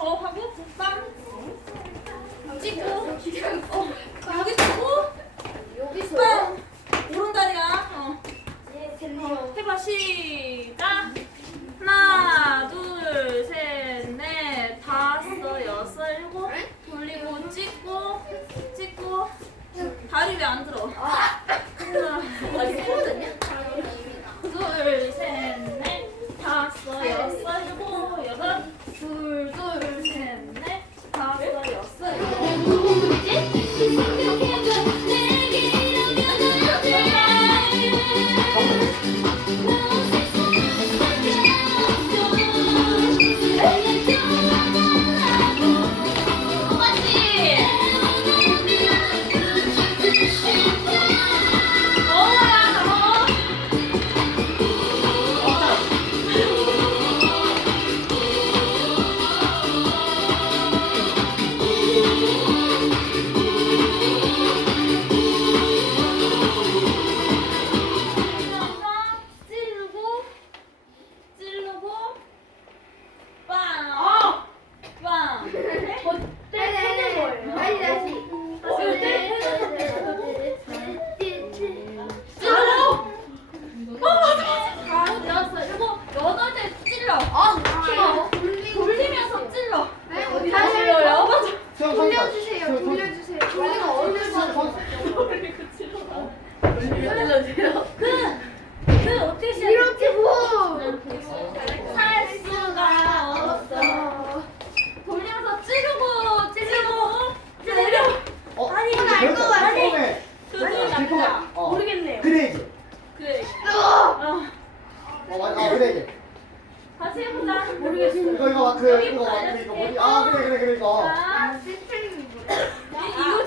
어, 하고 국밥 찍고 어, 여기 찍고 여기서 오른다리야. 어. 예, 어, 해봐 시작. 하나, 둘, 셋, 넷, 다섯, 여섯, 일곱. 돌리고 찍고 찍고 다리 왜 안 들어? 아. 어, 맞아. 어, 그레이즈. 다시 해보자 모르겠어요 이거 이거 마크 이거 마크 이거 뭐지? 아 그래 그래 그래 이거. 자, 아, 쌤쌤이 뭐야? 이거